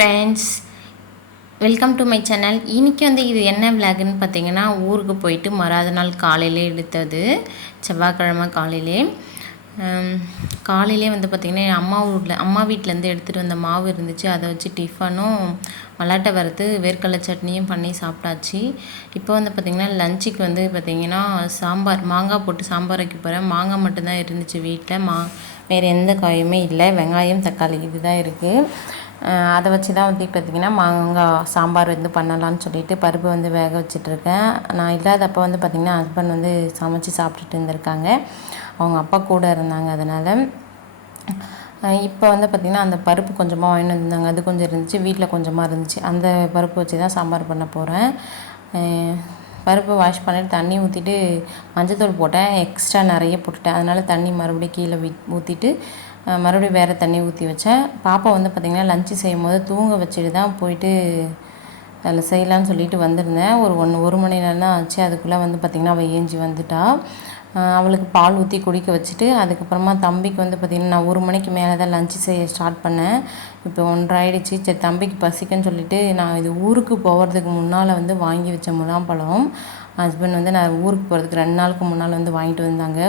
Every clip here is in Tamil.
Friends, welcome to my channel. இன்றைக்கி இது என்ன விளாகுன்னு பார்த்தீங்கன்னா, ஊருக்கு போயிட்டு மறாத நாள் காலையிலே எடுத்தது. செவ்வாய்க்கிழமை காலையிலே பார்த்திங்கன்னா அம்மா வீட்டிலேருந்து எடுத்துகிட்டு வந்த மாவு இருந்துச்சு. அதை வச்சு டிஃபனும் மல்லாட்டை வறுத்து வேர்க்கடலை சட்னியும் பண்ணி சாப்பிட்டாச்சு. இப்போ பார்த்திங்கன்னா லஞ்சுக்கு பார்த்திங்கன்னா சாம்பார், மாங்காய் போட்டு சாம்பார் வைக்க போகிறேன். மாங்காய் மட்டும்தான் இருந்துச்சு வீட்டில். வேறு எந்த காயுமே இல்லை. வெங்காயம், தக்காளி இதுதான் இருக்குது. அதை வச்சு தான் பார்த்திங்கன்னா மாங்காய் சாம்பார் பண்ணலான்னு சொல்லிட்டு பருப்பு வேக வச்சிட்ருக்கேன். நான் இல்லாதப்போ பார்த்திங்கன்னா ஹஸ்பண்ட் சமைச்சு சாப்பிட்டுட்டு இருந்திருக்காங்க. அவங்க அப்பா கூட இருந்தாங்க. அதனால் இப்போ பார்த்திங்கன்னா அந்த பருப்பு கொஞ்சமாக வாங்கிட்டு வந்திருந்தாங்க. அது கொஞ்சம் இருந்துச்சு, வீட்டில் கொஞ்சமாக இருந்துச்சு. அந்த பருப்பு வச்சு தான் சாம்பார் பண்ண போகிறேன். பருப்பு வாஷ் பண்ணிவிட்டு தண்ணி ஊற்றிட்டு மஞ்சத்தூள் போட்டேன். எக்ஸ்ட்ரா நிறைய போட்டுட்டேன். அதனால் தண்ணி மறுபடியும் கீழே ஊற்றிட்டு மறுபடியும் வேறு தண்ணி ஊற்றி வச்சேன். பாப்பா பார்த்திங்கன்னா லஞ்சு செய்யும் போது தூங்க வச்சுட்டு தான் போயிட்டு அதில் செய்யலான்னு சொல்லிட்டு வந்திருந்தேன். ஒரு மணி நேரம் தான் ஆச்சு. அதுக்குள்ளே பார்த்திங்கன்னா அவள் ஏஞ்சி வந்துட்டா. அவளுக்கு பால் ஊற்றி குடிக்க வச்சுட்டு அதுக்கப்புறமா தம்பிக்கு பார்த்திங்கன்னா நான் 1 மணிக்கு மேலே தான் லஞ்சு செய்ய ஸ்டார்ட் பண்ணேன். இப்போ 1:30 ஆகிடுச்சு. சரி, தம்பிக்கு பசிக்குன்னு சொல்லிவிட்டு நான் இது ஊருக்கு போகிறதுக்கு முன்னால் வாங்கி வச்ச முலாம்பழம். ஹஸ்பண்ட் நான் ஊருக்கு போகிறதுக்கு 2 நாளுக்கு முன்னால் வாங்கிட்டு வந்தாங்க.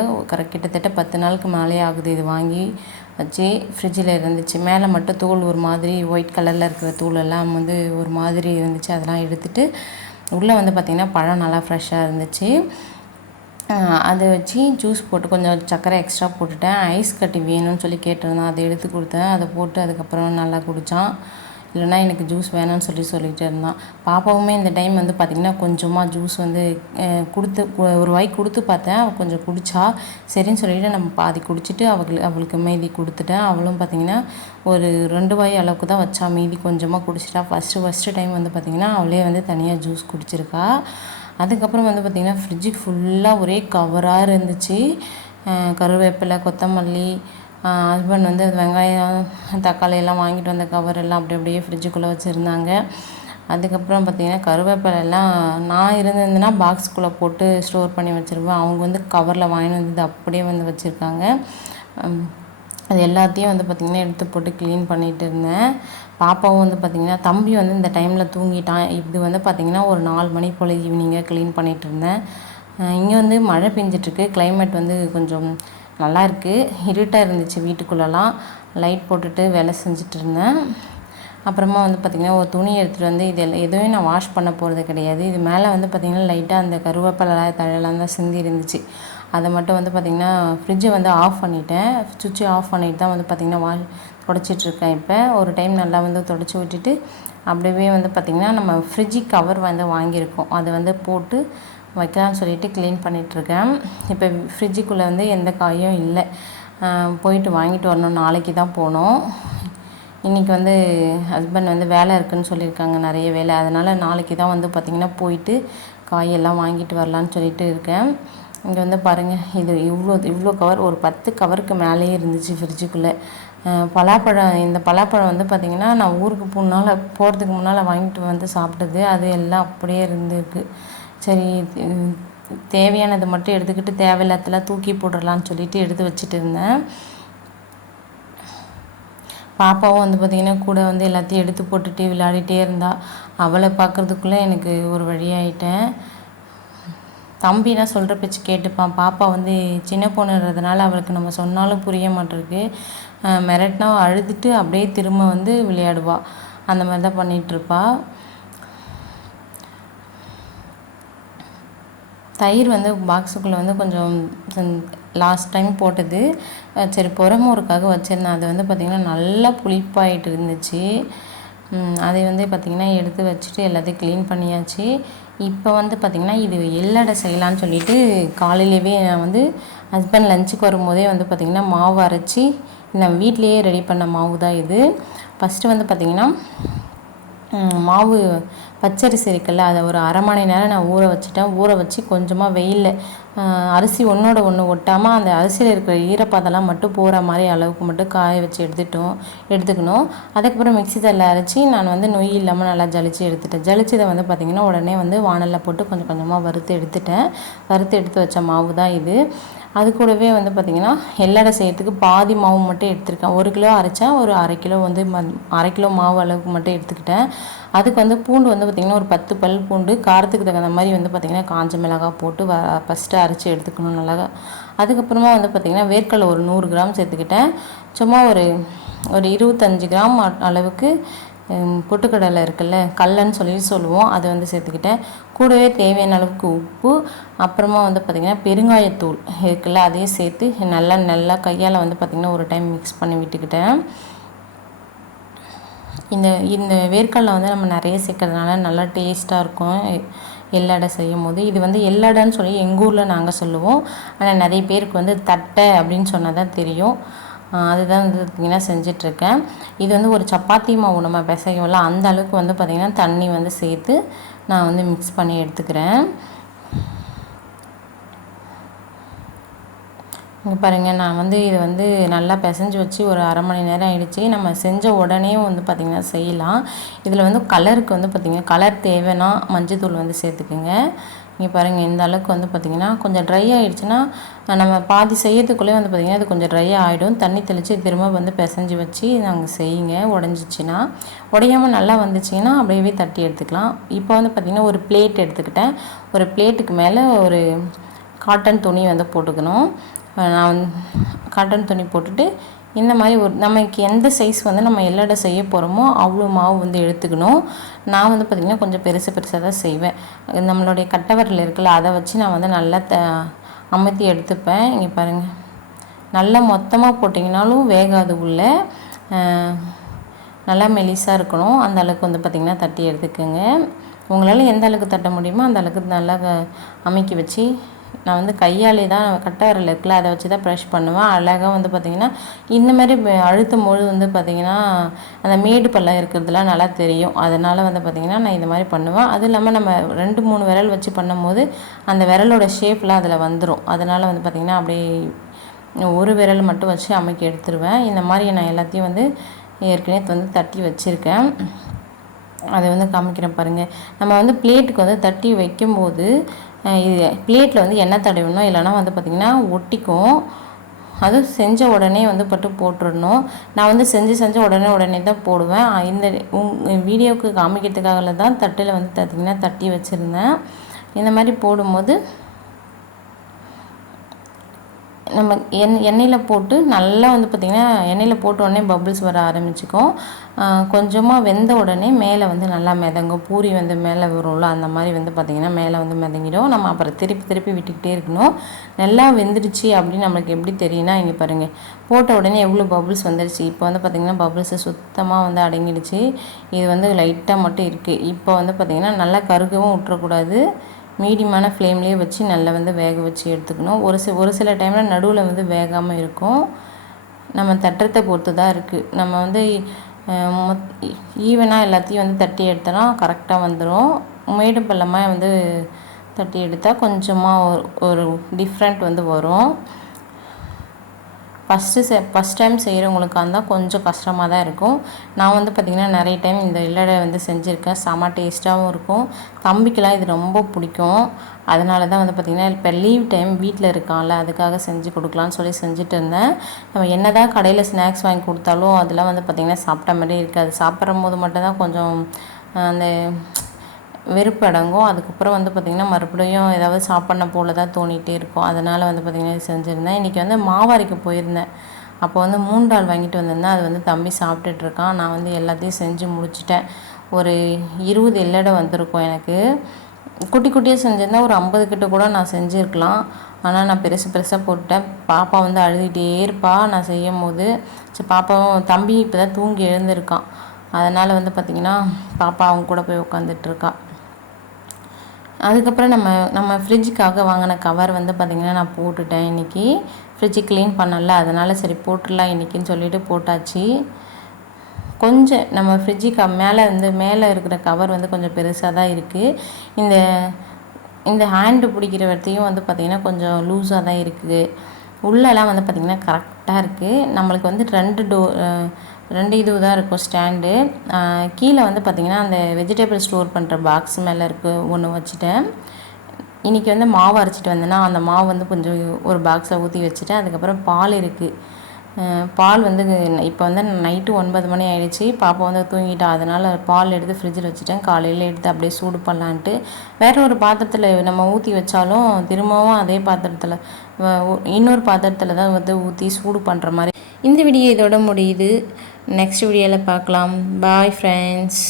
கிட்டத்தட்ட 10 நாளுக்கு மேலே ஆகுது. இது வாங்கி வச்சு ஃப்ரிட்ஜில் இருந்துச்சு. மேலே மட்டும் தூள் ஒரு மாதிரி ஒயிட் கலரில் இருக்கிற தூளெல்லாம் ஒரு மாதிரி இருந்துச்சு. அதெல்லாம் எடுத்துகிட்டு உள்ளே பார்த்திங்கன்னா பழம் நல்லா ஃப்ரெஷ்ஷாக இருந்துச்சு. அதை வச்சு ஜூஸ் போட்டு கொஞ்சம் சர்க்கரை எக்ஸ்ட்ரா போட்டுட்டேன். ஐஸ் கட்டி வேணும்னு சொல்லி கேட்டிருந்தேன். அதை எடுத்து கொடுத்தேன். அதை போட்டு அதுக்கப்புறம் நல்லா குடித்தான். இல்லைனா எனக்கு ஜூஸ் வேணும்னு சொல்லிட்டு இருந்தான். பாப்பாவுமே இந்த டைம் பார்த்திங்கன்னா கொஞ்சமாக ஜூஸ் கொடுத்து ஒரு வாய் கொடுத்து பார்த்தேன். அவள் கொஞ்சம் குடித்தா. சரின்னு சொல்லிவிட்டு நம்ம பாதி குடிச்சிட்டு அவளுக்கு மீதி கொடுத்துட்டேன். அவளும் பார்த்திங்கன்னா ஒரு 2 வாய் அளவுக்கு தான் வச்சா. மீதி கொஞ்சமாக குடிச்சிட்டா. ஃபஸ்ட்டு டைம் பார்த்திங்கன்னா அவளே தனியாக ஜூஸ் குடிச்சிருக்கா. அதுக்கப்புறம் பார்த்திங்கன்னா ஃப்ரிட்ஜுக்கு ஃபுல்லாக ஒரே கவராக இருந்துச்சு. கருவேப்பிலை, கொத்தமல்லி, ஹஸ்பண்ட் வெங்காயம், தக்காளி எல்லாம் வாங்கிட்டு வந்த கவர் எல்லாம் அப்படியே ஃப்ரிட்ஜுக்குள்ளே வச்சுருந்தாங்க. அதுக்கப்புறம் பார்த்திங்கன்னா கருவேப்பிலெல்லாம் நான் இருந்ததுன்னா பாக்ஸ்குள்ளே போட்டு ஸ்டோர் பண்ணி வச்சுருவேன். அவங்க கவரில் வாங்கிட்டு அப்படியே வச்சுருக்காங்க. அது எல்லாத்தையும் பார்த்திங்கன்னா எடுத்து போட்டு க்ளீன் பண்ணிகிட்டு இருந்தேன். பாப்பாவும் பார்த்திங்கன்னா தம்பி இந்த டைமில் தூங்கிட்டான். இது பார்த்திங்கன்னா ஒரு 4 மணி போல் ஈவினிங்காக க்ளீன் பண்ணிகிட்டு இருந்தேன். இங்கே மழை பெஞ்சிட்ருக்கு. கிளைமேட் கொஞ்சம் நல்லா இருக்குது. இருட்டாக இருந்துச்சு வீட்டுக்குள்ளெல்லாம். லைட் போட்டுட்டு வேலை செஞ்சுட்டு இருந்தேன். அப்புறமா பார்த்திங்கன்னா ஒரு துணி எடுத்துகிட்டு இது எதுவும் நான் வாஷ் பண்ண போகிறது கிடையாது. இது மேலே பார்த்திங்கன்னா லைட்டாக அந்த கருவேப்பிலை தழையெல்லாம் தான் சிந்தி இருந்துச்சு. அதை மட்டும் பார்த்திங்கன்னா ஃப்ரிட்ஜை ஆஃப் பண்ணிட்டேன். சுவிட்சை ஆஃப் பண்ணிட்டு தான் பார்த்திங்கன்னா துடைச்சிட்ருக்கேன். இப்போ ஒரு டைம் நல்லா துடைச்சி விட்டுட்டு அப்படியே பார்த்திங்கன்னா நம்ம ஃப்ரிட்ஜு கவர் வாங்கியிருக்கோம். அதை போட்டு வைக்கலான்னு சொல்லிட்டு க்ளீன் பண்ணிகிட்ருக்கேன். இப்போ ஃப்ரிட்ஜுக்குள்ளே எந்த காயும் இல்லை. போயிட்டு வாங்கிட்டு வரணும். நாளைக்கு தான் போகணும். இன்றைக்கி ஹஸ்பண்ட் வேலை இருக்குதுன்னு சொல்லியிருக்காங்க, நிறைய வேலை. அதனால் நாளைக்கு தான் பார்த்திங்கன்னா போயிட்டு காயெல்லாம் வாங்கிட்டு வரலான்னு சொல்லிட்டு இருக்கேன். இங்கே பாருங்கள், இது இவ்வளோ கவர், ஒரு 10 கவருக்கு மேலேயே இருந்துச்சு ஃப்ரிட்ஜுக்குள்ளே. பலாப்பழம், இந்த பலாப்பழம் பார்த்திங்கன்னா நான் ஊருக்கு போகிறதுக்கு முன்னால் வாங்கிட்டு சாப்பிட்டது. அது எல்லாம் அப்படியே இருந்திருக்கு. சரி, தேவையானது மட்டும் எடுத்துக்கிட்டு தேவையில்லாதெல்லாம் தூக்கி போடலான்னு சொல்லிட்டு எடுத்து வச்சுட்டு இருந்தேன். பாப்பாவும் பார்த்திங்கன்னா கூட எல்லாத்தையும் எடுத்து போட்டுட்டு விளையாடிட்டே இருந்தா. அவளை பார்க்குறதுக்குள்ளே எனக்கு ஒரு வழியாயிட்டேன். தம்பினா சொல்கிற பேச்சு கேட்டுப்பான். பாப்பா சின்ன பொண்ணுன்றதுனால அவளுக்கு நம்ம சொன்னாலும் புரிய மாட்டேருக்கு. மிரட்டினா அழுதுட்டு அப்படியே திரும்ப விளையாடுவாள். அந்த மாதிரி தான் பண்ணிகிட்ருப்பா. தயிர் பாக்ஸுக்குள்ளே கொஞ்சம் லாஸ்ட் டைம் போட்டது. சரி, புறமோருக்காக வச்சுருந்தேன். அது பார்த்திங்கன்னா நல்லா புளிப்பாயிட்டு இருந்துச்சு. அதை பார்த்திங்கன்னா எடுத்து வச்சுட்டு எல்லாத்தையும் க்ளீன் பண்ணியாச்சு. இப்போ பார்த்திங்கன்னா இது எள்ளடை செய்யலான்னு சொல்லிட்டு காலையிலேயே நான் ஹஸ்பண்ட் லஞ்சுக்கு வரும்போதே பார்த்திங்கன்னா மாவு அரைச்சி நான் வீட்லேயே ரெடி பண்ண மாவு தான் இது. ஃபஸ்ட்டு பார்த்திங்கன்னா மாவு பச்சரிசி இருக்குல்ல, அதை ஒரு அரை மணி நேரம் நான் ஊற வச்சுட்டேன். ஊற வச்சு கொஞ்சமாக வெயிலில் அரிசி ஒன்றோட ஒன்று ஒட்டாமல் அந்த அரிசியில் இருக்கிற ஈரப்பதெல்லாம் மட்டும் போகிற மாதிரி அளவுக்கு மட்டும் காய வச்சு எடுத்துக்கணும். அதுக்கப்புறம் மிக்ஸி ஜாரில் அரைச்சி நான் வந்து நொய் இல்லாமல் நல்லா ஜலிச்சு எடுத்துட்டேன். ஜலிச்சதை வந்து பார்த்திங்கன்னா உடனே வந்து வானலில் போட்டு கொஞ்சம் கொஞ்சமாக வறுத்து எடுத்துட்டேன். வறுத்து எடுத்து வச்ச மாவு தான் இது. அது கூடவே வந்து பார்த்திங்கன்னா எல்லடை செய்யறதுக்கு பாதி மாவு மட்டும் எடுத்துருக்கேன். 1 கிலோ அரைச்சேன், ஒரு அரை கிலோ வந்து அரை கிலோ மாவு அளவுக்கு மட்டும் எடுத்துக்கிட்டேன். அதுக்கு வந்து பூண்டு வந்து பார்த்திங்கன்னா ஒரு 10 பல் பூண்டு, காரத்துக்கு தகுந்த மாதிரி வந்து பார்த்திங்கன்னா காஞ்ச மிளகாய் போட்டு ஃபஸ்ட்டு அரைச்சி எடுத்துக்கணும் நல்லா. அதுக்கப்புறமா வந்து பார்த்திங்கன்னா வேர்க்கடலை ஒரு 100 கிராம் சேர்த்துக்கிட்டேன். சும்மா ஒரு 25 கிராம் அளவுக்கு பொட்டுக்கடலை இருக்குல்ல, கடலைன்னு சொல்லுவோம், அதை வந்து சேர்த்துக்கிட்டேன். கூடவே தேவையான அளவுக்கு உப்பு, அப்புறமா வந்து பார்த்திங்கன்னா பெருங்காயத்தூள் இருக்குல்ல, அதையும் சேர்த்து நல்லா கையால் வந்து பார்த்திங்கன்னா ஒரு டைம் மிக்ஸ் பண்ணி விட்டுக்கிட்டேன். இந்த வேர்க்கடலை வந்து நம்ம நிறைய சேர்க்கறதுனால நல்லா டேஸ்ட்டாக இருக்கும் எள்ளடை செய்யும் போது. இது வந்து எள்ளடைன்னு சொல்லி எங்கள் ஊரில் நாங்கள் சொல்லுவோம். ஆனால் நிறைய பேருக்கு வந்து தட்டை அப்படின்னு சொன்னால் தான் தெரியும். அதுதான் வந்து பார்த்திங்கன்னா செஞ்சிட்ருக்கேன். இது வந்து ஒரு சப்பாத்தி மாவு நம்ம பிசையோம்ல, அந்த அளவுக்கு வந்து பார்த்திங்கன்னா தண்ணி வந்து சேர்த்து நான் வந்து மிக்ஸ் பண்ணி எடுத்துக்கிறேன். இங்கே பாருங்கள், நான் வந்து இதை வந்து நல்லா பிசைஞ்சு வச்சு ஒரு அரை மணி நேரம் ஆகிடுச்சி. நம்ம செஞ்ச உடனே வந்து பார்த்திங்கன்னா செய்யலாம். இதில் வந்து கலருக்கு வந்து பார்த்திங்கன்னா கலர் தேவைன்னா மஞ்சத்தூள் வந்து சேர்த்துக்குங்க. இங்கே பாருங்கள், இந்த அளவுக்கு வந்து பார்த்திங்கன்னா கொஞ்சம் ட்ரை ஆகிடுச்சுன்னா நம்ம பாதி செய்யறதுக்குள்ளே வந்து பார்த்திங்கன்னா அது கொஞ்சம் ட்ரை ஆகிடும். தண்ணி தெளித்து திரும்ப வந்து பிசைஞ்சு வச்சு நாங்கள் செய்யுங்க. உடஞ்சிச்சின்னா, உடையாமல் நல்லா வந்துச்சிங்கன்னா அப்படியே தட்டி எடுத்துக்கலாம். இப்போ வந்து பார்த்திங்கன்னா ஒரு பிளேட் எடுத்துக்கிட்டேன். ஒரு பிளேட்டுக்கு மேலே ஒரு காட்டன் துணி வந்து போட்டுக்கணும். நான் காட்டன் துணி போட்டுட்டு இந்த மாதிரி நமக்கு எந்த சைஸ் வந்து நம்ம எள்ளடை செய்ய போகிறோமோ அவ்வளோ மாவு வந்து எடுத்துக்கணும். நான் வந்து பார்த்திங்கன்னா கொஞ்சம் பெருசாக தான் செய்வேன். நம்மளுடைய கட்டை விரல் இருக்குல்ல, அதை வச்சு நான் வந்து நல்லா அமுத்தி எடுத்துப்பேன். இங்கே பாருங்கள், நல்லா மொத்தமாக போட்டிங்கனாலும் வேகாது உள்ள, நல்லா மெலிசாக இருக்கணும். அந்த அளவுக்கு வந்து பார்த்திங்கன்னா தட்டி எடுத்துக்கோங்க. உங்களால் எந்த அளவுக்கு தட்ட முடியுமோ அந்த அளவுக்கு நல்லா அமைக்கி வச்சு, நான் வந்து கையாலே தான் கட்டை விரல் இருக்குல்ல, அதை வச்சு தான் ப்ரெஷ் பண்ணுவேன். அழகாக வந்து பார்த்திங்கன்னா இந்த மாதிரி அழுத்தும் போது வந்து பார்த்திங்கன்னா அந்த மேடு பள்ளம் இருக்கிறதுலாம் நல்லா தெரியும். அதனால் வந்து பார்த்திங்கன்னா நான் இந்த மாதிரி பண்ணுவேன். அதுவும் இல்லாமல் நம்ம 2-3 விரல் வச்சு பண்ணும்போது அந்த விரலோட ஷேப்லாம் அதில் வந்துடும். அதனால் வந்து பார்த்திங்கன்னா அப்படியே ஒரு விரல் மட்டும் வச்சு அமைக்கி எடுத்துருவேன். இந்த மாதிரி நான் எல்லாத்தையும் வந்து ஏற்கனவே வந்து தட்டி வச்சுருக்கேன். அதை வந்து காமிக்கிறேன் பாருங்கள். நம்ம வந்து பிளேட்டுக்கு வந்து தட்டி வைக்கும்போது இது பிளேட்டில் வந்து எண்ணெய் தடவிடணும், இல்லைனா வந்து பார்த்திங்கன்னா ஒட்டிக்கும். அதுவும் செஞ்ச உடனே வந்து போட்டுடணும். நான் வந்து செஞ்ச உடனே தான் போடுவேன். இந்த வீடியோவுக்கு காமிக்கிறதுக்காக தான் தட்டில் வந்து பார்த்திங்கன்னா தட்டி வச்சுருந்தேன். இந்த மாதிரி போடும்போது நம்ம எண்ணெயில் போட்டு நல்லா வந்து பார்த்திங்கன்னா எண்ணெயில் போட்ட உடனே பபிள்ஸ் வர ஆரம்பிச்சிக்கும். கொஞ்சமாக வெந்த உடனே மேலே வந்து நல்லா மிதங்கும். பூரி வந்து மேலே வரும்ல, அந்த மாதிரி வந்து பார்த்திங்கன்னா மேலே வந்து மிதங்கிடும். நம்ம அப்புறம் திருப்பி விட்டுக்கிட்டே இருக்கணும். நல்லா வெந்துடுச்சு அப்படின்னு நம்மளுக்கு எப்படி தெரியும்னா, இங்கே பாருங்கள், போட்ட உடனே எவ்வளோ பபிள்ஸ் வந்துடுச்சு. இப்போ வந்து பார்த்திங்கன்னா பபிள்ஸு சுத்தமாக வந்து அடங்கிடுச்சு. இது வந்து லைட்டாக மட்டும் இருக்குது. இப்போ வந்து பார்த்திங்கன்னா நல்லா கருகவும் விட்டுறக்கூடாது. மீடியமான ஃப்ளேம்லேயே வச்சு நல்லா வந்து வேக வச்சு எடுத்துக்கணும். ஒரு சில டைமில் நடுவில் வந்து வேகாமல் இருக்கும். நம்ம தட்டுறதை பொறுத்து தான் இருக்குது. நம்ம வந்து ஈவனாக எல்லாத்தையும் வந்து தட்டி எடுத்தோன்னா கரெக்டாக வந்துடும். மேடு பள்ளமாக வந்து தட்டி எடுத்தால் கொஞ்சமாக ஒரு டிஃப்ரெண்ட் வந்து வரும். ஃபஸ்ட் டைம் செய்கிறவங்களுக்காக இருந்தால் கொஞ்சம் கஷ்டமாக தான் இருக்கும். நான் வந்து பார்த்திங்கன்னா நிறைய டைம் இந்த எள்ளடை வந்து செஞ்சுருக்கேன். செம டேஸ்ட்டாகவும் இருக்கும். தம்பிக்கெலாம் இது ரொம்ப பிடிக்கும். அதனால தான் வந்து பார்த்திங்கன்னா இப்போ லீவ் டைம் வீட்டில் இருக்கான்ல, அதுக்காக செஞ்சு கொடுக்கலான்னு சொல்லி செஞ்சுட்டு இருந்தேன். நம்ம என்ன தான் கடையில் ஸ்நாக்ஸ் வாங்கி கொடுத்தாலும் அதெல்லாம் வந்து பார்த்திங்கன்னா சாப்பிட்ட மாதிரி இருக்காது. சாப்பிட்ற போது மட்டும்தான் கொஞ்சம் அந்த வெறுப்பு அடங்கும். அதுக்கப்புறம் வந்து பார்த்திங்கன்னா மறுபடியும் ஏதாவது சாப்பிட்ணும் போல தான் தோணிகிட்டே இருக்கும். அதனால் வந்து பார்த்திங்கன்னா செஞ்சுருந்தேன். இன்றைக்கி வந்து மாவாரிக்கு போயிருந்தேன். அப்போ வந்து 3 டால் வாங்கிட்டு வந்திருந்தேன். அது வந்து தம்பி சாப்பிட்டுட்ருக்கான். நான் வந்து எல்லாத்தையும் செஞ்சு முடிச்சிட்டேன். ஒரு 20 எள்ளடை வந்திருக்கும் எனக்கு. குட்டியாக செஞ்சுருந்தேன். ஒரு 50 கிட்ட கூட நான் செஞ்சுருக்கலாம். ஆனால் நான் பெருசாக போட்டுட்டேன். பாப்பா வந்து அழுதுகிட்டே இருப்பா நான் செய்யும் போது. சரி, பாப்பாவும் தம்பி இப்போ தான் தூங்கி எழுந்திருக்கான். அதனால் வந்து பார்த்திங்கன்னா பாப்பா அவங்க கூட போய் உட்காந்துட்ருக்கா. அதுக்கப்புறம் நம்ம ஃப்ரிட்ஜுக்காக வாங்கின கவர் வந்து பார்த்திங்கன்னா நான் போட்டுட்டேன். இன்றைக்கி ஃப்ரிட்ஜு க்ளீன் பண்ணல, அதனால் சரி போட்டுடலாம் இன்றைக்கின்னு சொல்லிவிட்டு போட்டாச்சு. கொஞ்சம் நம்ம ஃப்ரிட்ஜுக்கு மேலே இருக்கிற கவர் வந்து கொஞ்சம் பெருசாக தான் இருக்குது. இந்த இந்த ஹேண்டு பிடிக்கிற இடத்தையும் வந்து பார்த்திங்கன்னா கொஞ்சம் லூஸாக தான் இருக்குது. உள்ளெல்லாம் வந்து பார்த்திங்கன்னா கரெக்டாக இருக்குது. நம்மளுக்கு வந்து ரெண்டு இது தான் இருக்கும் ஸ்டாண்டு. கீழே வந்து பார்த்திங்கன்னா அந்த வெஜிடபிள் ஸ்டோர் பண்ணுற பாக்ஸ் மேலே ஒன்று வச்சுட்டேன். இன்றைக்கி வந்து மாவு அரைச்சிட்டு வந்தேன்னா அந்த மாவு வந்து கொஞ்சம் ஒரு பாக்ஸில் ஊற்றி வச்சுட்டேன். அதுக்கப்புறம் பால் இருக்குது. பால் வந்து இப்போ வந்து நைட்டு 9 மணி ஆகிடுச்சி. பாப்பா வந்து தூங்கிட்டா. அதனால் பால் எடுத்து ஃப்ரிட்ஜில் வச்சுட்டேன். காலையில் எடுத்து அப்படியே சூடு பண்ணலான்ட்டு வேறு ஒரு பாத்திரத்தில் நம்ம ஊற்றி வச்சாலும் திரும்பவும் அதே பாத்திரத்தில் இன்னொரு பாத்திரத்தில் தான் வந்து ஊற்றி சூடு பண்ணுற மாதிரி. இந்த வீடியோ இதோட முடியுது. நெக்ஸ்ட் வீடியோவில் பார்க்கலாம். Bye friends.